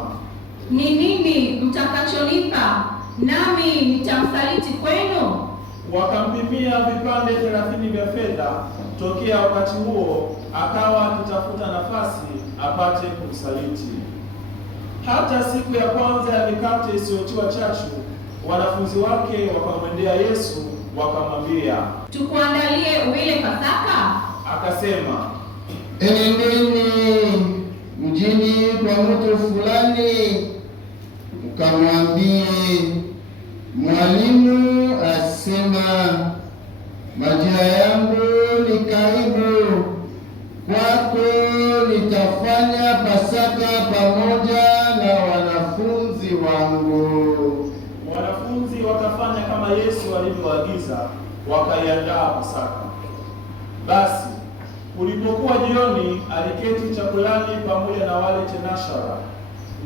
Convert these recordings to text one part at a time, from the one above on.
akasema, ni nini mtakachonipa nami nitamsaliti kwenu? Wakampimia vipande 30 vya fedha. Tokea wakati huo akawa akitafuta nafasi apate kumsaliti. Hata siku ya kwanza ya mikate isiyotiwa chachu, wanafunzi wake wakamwendea Yesu wakamwambia, tukuandalie uile Pasaka? Akasema, enendeni mjini kwa mtu fulani, mkamwambie, mwalimu asema, majira yangu ni karibu, kwako nitafanya Pasaka pamoja na wanafunzi wangu. Wanafunzi wakafanya kama Yesu alivyoagiza, wakaiandaa Pasaka. Basi kulipokuwa jioni, aliketi chakulani pamoja na wale tenashara.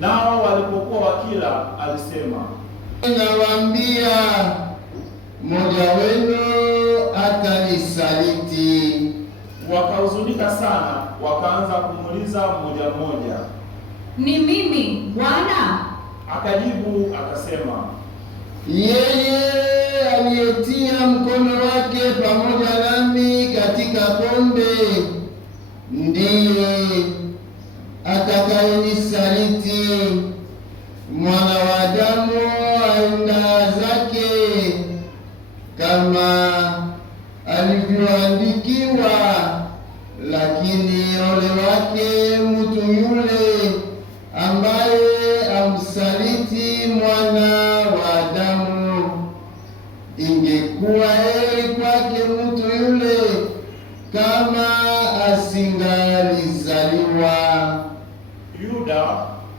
Nao walipokuwa wakila, alisema, nawaambia, mmoja wenu atanisaliti. Wakahuzunika sana, wakaanza kumuuliza mmoja mmoja, ni mimi Bwana? Akajibu akasema, yeye aliyetia mkono wake pamoja nami katika kombe ndiye atakayenisaliti. Mwana wa Adamu aenda zake kama alivyoandikiwa, lakini ole wake mtu yule ambaye amsaliti Mwana wa Adamu. Ingekuwa heri kwake mtu yule kama asingalizaliwa. Yuda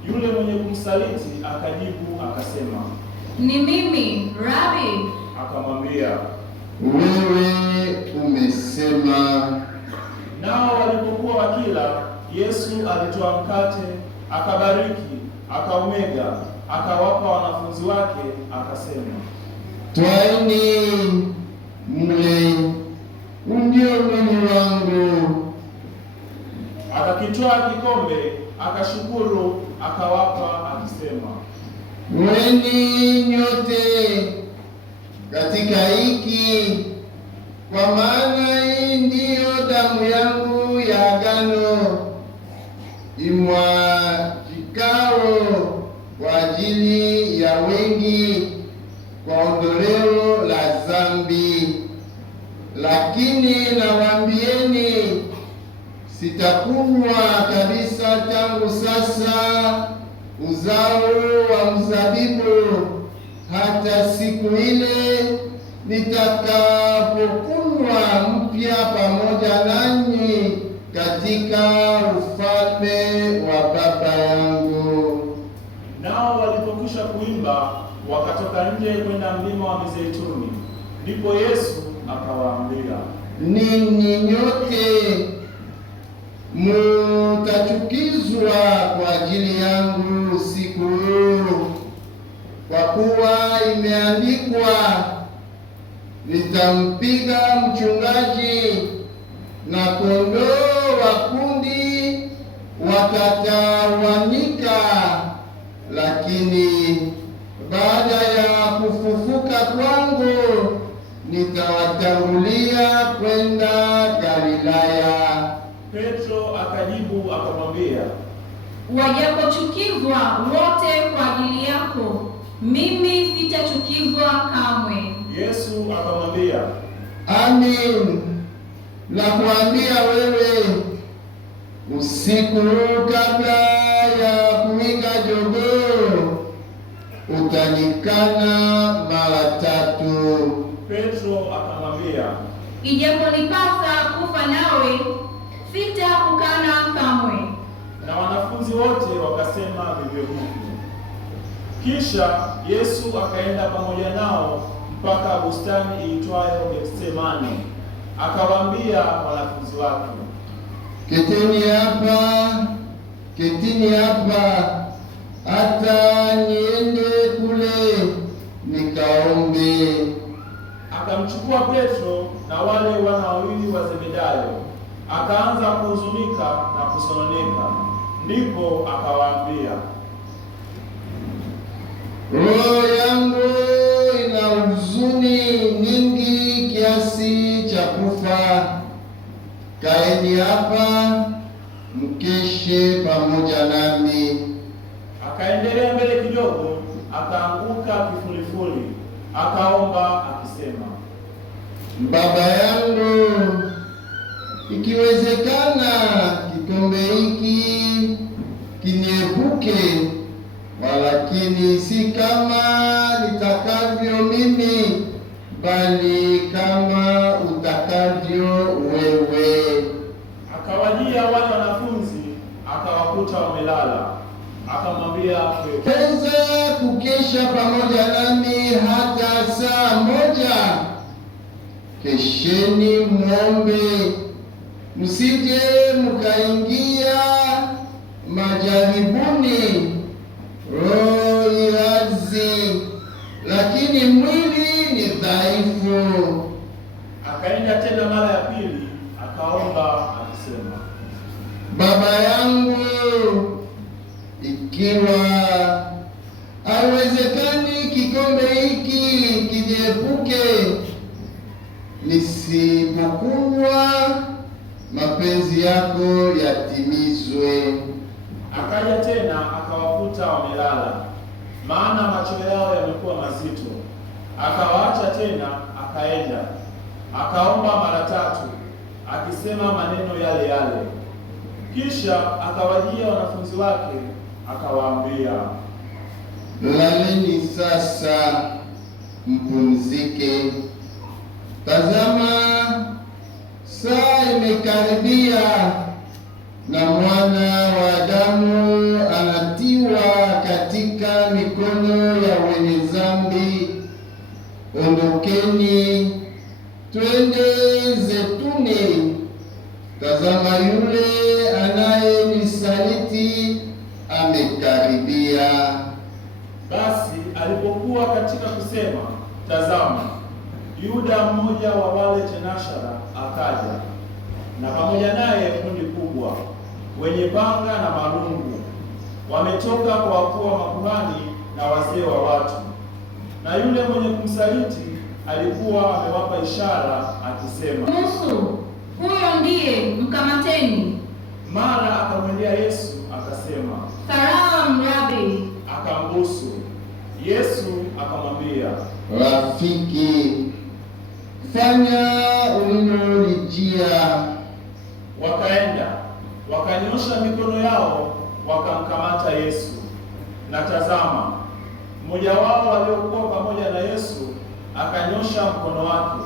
yule mwenye kumsaliti akajibu akasema, ni mimi Rabi. Akamwambia, wewe umesema. Nao walipokuwa wakila, Yesu alitoa mkate, akabariki, akaumega, akawapa wanafunzi wake, akasema, twaeni mle, ndio mwili wangu. Akakitwaa kikombe, akashukuru, akawapa, akisema, nyweni nyote katika hiki, kwa maana hii ndiyo damu yangu ya agano, imwagikao kwa ajili ya wengi kwa ondoleo la dhambi. Lakini nawaambieni, sitakunywa kabisa tangu sasa uzao wa mzabibu hata siku ile nitakapokunywa mpya pamoja nanyi katika ufalme wa Baba yangu. Nao walipokwisha kuimba, wakatoka nje kwenda mlima wa Mizeituni. Ndipo Yesu akawaambia, ninyi nyote mutachukizwa kwa ajili yangu siku hiyo, kwa kuwa imeandikwa, nitampiga mchungaji na kondoo wa kundi watatawanyika. Lakini baada ya kufufuka kwangu nitawatangulia kwenda Galilaya. Petro akajibu akamwambia, wajapochukizwa wote kwa ajili yako, mimi sitachukizwa kamwe. Yesu akamwambia, amin, nakuambia wewe, usiku huu kabla ya kuwika jogoo utanikana mara 3. Petro akamwambia, ijaponipasa kufa nawe, sitakukana kamwe. Na wanafunzi wote wakasema vivyo hivyo. Kisha Yesu akaenda pamoja nao mpaka bustani iitwayo Getsemani. Akawaambia wanafunzi wake, ketini hapa hata niende kule nikaombe. Akamchukua Petro na wale wana wawili wa Zebedayo, akaanza kuhuzunika na kusononeka. Ndipo akawaambia, Baba yangu, ikiwezekana kikombe hiki kiniepuke, walakini si kama nitakavyo mimi, bali kama utakavyo wewe. Akawajia wale wanafunzi, akawakuta wamelala, akamwambia, weza kukesha pamoja nami hata saa moja? Kesheni muombe, msije mkaingia majaribuni. Roho ni razi, lakini mwili ni dhaifu. Akaenda tena mara ya pili, akaomba akisema, Baba yangu, ikiwa haiwezekani kikombe hiki kiniepuke, nisipokunywa, mapenzi yako yatimizwe. Akaja tena akawakuta wamelala, maana macho yao yamekuwa mazito. Akawaacha tena, akaenda akaomba mara tatu, akisema maneno yale yale. Kisha akawajia wanafunzi wake, akawaambia, laleni sasa, mpumzike. Tazama, saa imekaribia, na Mwana wa Adamu anatiwa katika mikono ya wenye dhambi. Ondokeni, twende zetuni. Tazama, yule anayenisaliti amekaribia. Basi alipokuwa katika kusema, tazama, Yuda mmoja wa wale tenashara akaja, na pamoja naye kundi kubwa, wenye panga na marungu, wametoka kwa wakuu wa makuhani na wazee wa watu. Na yule mwenye kumsaliti alikuwa amewapa ishara akisema, Nusu, huyo ndiye, mkamateni. Mara akamwendea Yesu akasema, Salamu Rabi. akambusu. Yesu akamwambia, Rafiki, fanya ulilolijia. Wakaenda wakanyosha mikono yao wakamkamata Yesu. Na tazama, mmoja wao waliokuwa pamoja na Yesu akanyosha mkono wake,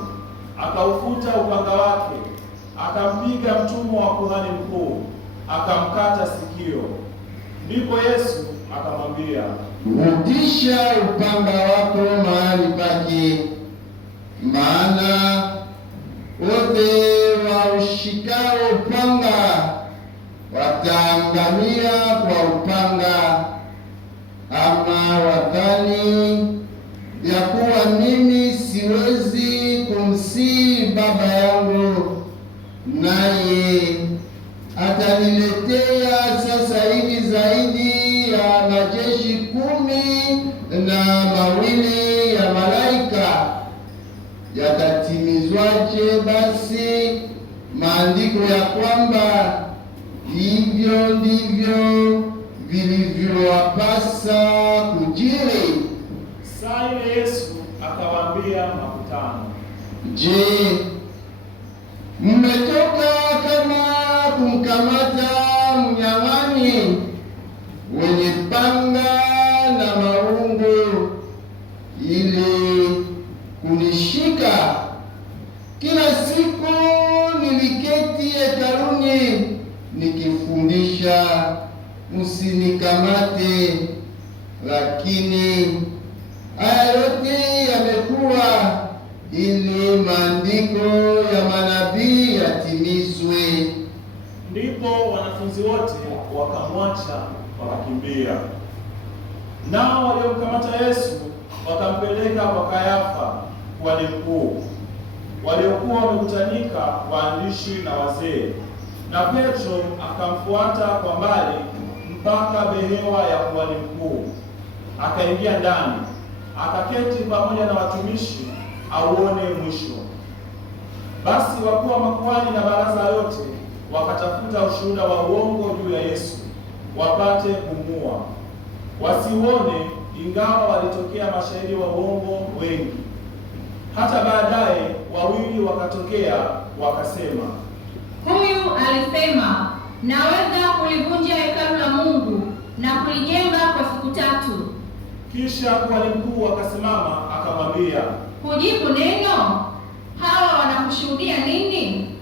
akaufuta upanga wake, akampiga mtumwa wa kuhani mkuu, akamkata sikio. Ndipo Yesu akamwambia, rudisha upanga wako mahali pake, maana wote waushikao upanga wataangamia kwa upanga. Ama wadhani ya kuwa mimi siwezi kumsihi Baba yangu, naye ataniletea sasa hivi zaidi ya majeshi 12 ya malaika? Yatatimizwaje basi maandiko ya kwamba hivyo ndivyo vilivyowapasa kujiri? Saa ile Yesu akawaambia makutano, Je, mmetoka kama kumkamata mnyang'anyi wenye panga na marungu ili kunishika? Kila siku niliketi hekaluni nikifundisha, msinikamate. Lakini haya yote yamekuwa ili maandiko ya manabii yatimizwe. Ndipo wanafunzi wote wakamwacha wakakimbia. Nao waliomkamata Yesu wakampeleka kwa Kayafa kuhani mkuu, waliokuwa wamekutanika waandishi na wazee. Na Petro akamfuata kwa mbali mpaka behewa ya kuhani mkuu, akaingia ndani, akaketi pamoja na watumishi auone mwisho. Basi wakuu wa makuhani na baraza yote wakatafuta ushuhuda wa uongo juu ya Yesu, wapate kumuua, wasiuone, ingawa walitokea mashahidi wa uongo wengi. Hata baadaye wawili wakatokea wakasema, huyu alisema, naweza kulivunja hekalu la Mungu na kulijenga kwa siku 3. Kisha kuhani mkuu akasimama akamwambia, hujibu neno? Hawa wanakushuhudia nini?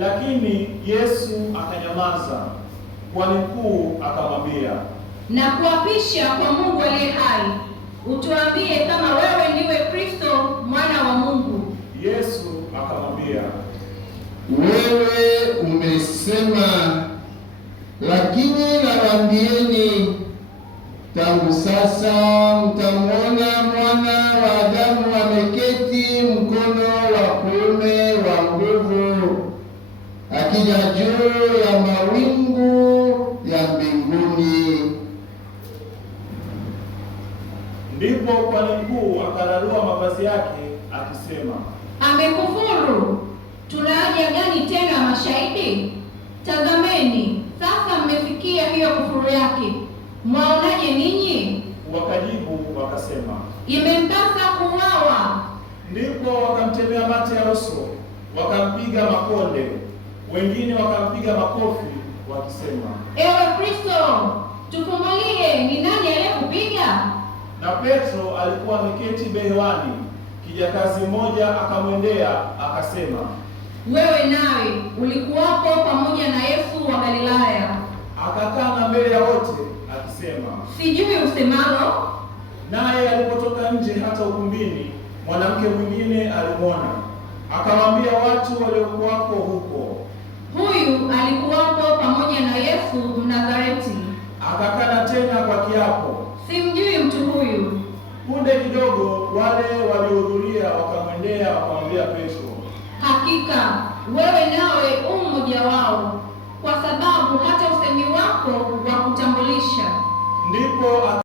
Lakini Yesu akanyamaza. Kuhani mkuu akamwambia, na kuapisha kwa Mungu aliye hai, utuambie kama wewe ndiwe Kristo mwana wa Mungu. Yesu akamwambia, wewe umesema. Lakini nawaambieni, tangu sasa mtamwona Mwana wa Adamu ameketi mkono wa kuume wa nguvu, akija juu ya mawingu ya mbinguni. Ndipo kuhani mkuu akararua mavazi yake akisema, amekufuru! Tuna haja gani tena mashahidi? Tazameni, sasa mmefikia hiyo kufuru yake. Mwaonaje ninyi? Wakajibu wakasema, imempasa kuuawa. Ndipo wakamtemea mate ya uso, wakampiga makonde, wengine wakampiga makofi wakisema, ewe Kristo, tufumbulie, ni nani aliyekupiga? Na Petro alikuwa ameketi behewani. Kijakazi mmoja akamwendea akasema, wewe nawe ulikuwapo pamoja na Yesu wa Galilaya. Akakana mbele ya wote akisema, sijui usemalo. Naye alipotoka nje hata ukumbini, mwanamke mwingine alimwona, akawaambia watu waliokuwapo huko, huyu alikuwapo pamoja na Yesu Mnazareti. Akakana tena kwa kiapo, simjui mtu huyu. Punde kidogo wale waliohudhuria wakamwendea wakamwambia Petro, hakika wewe nawe mmoja wao, kwa sababu hata usemi wako wa kutambulisha. Ndipo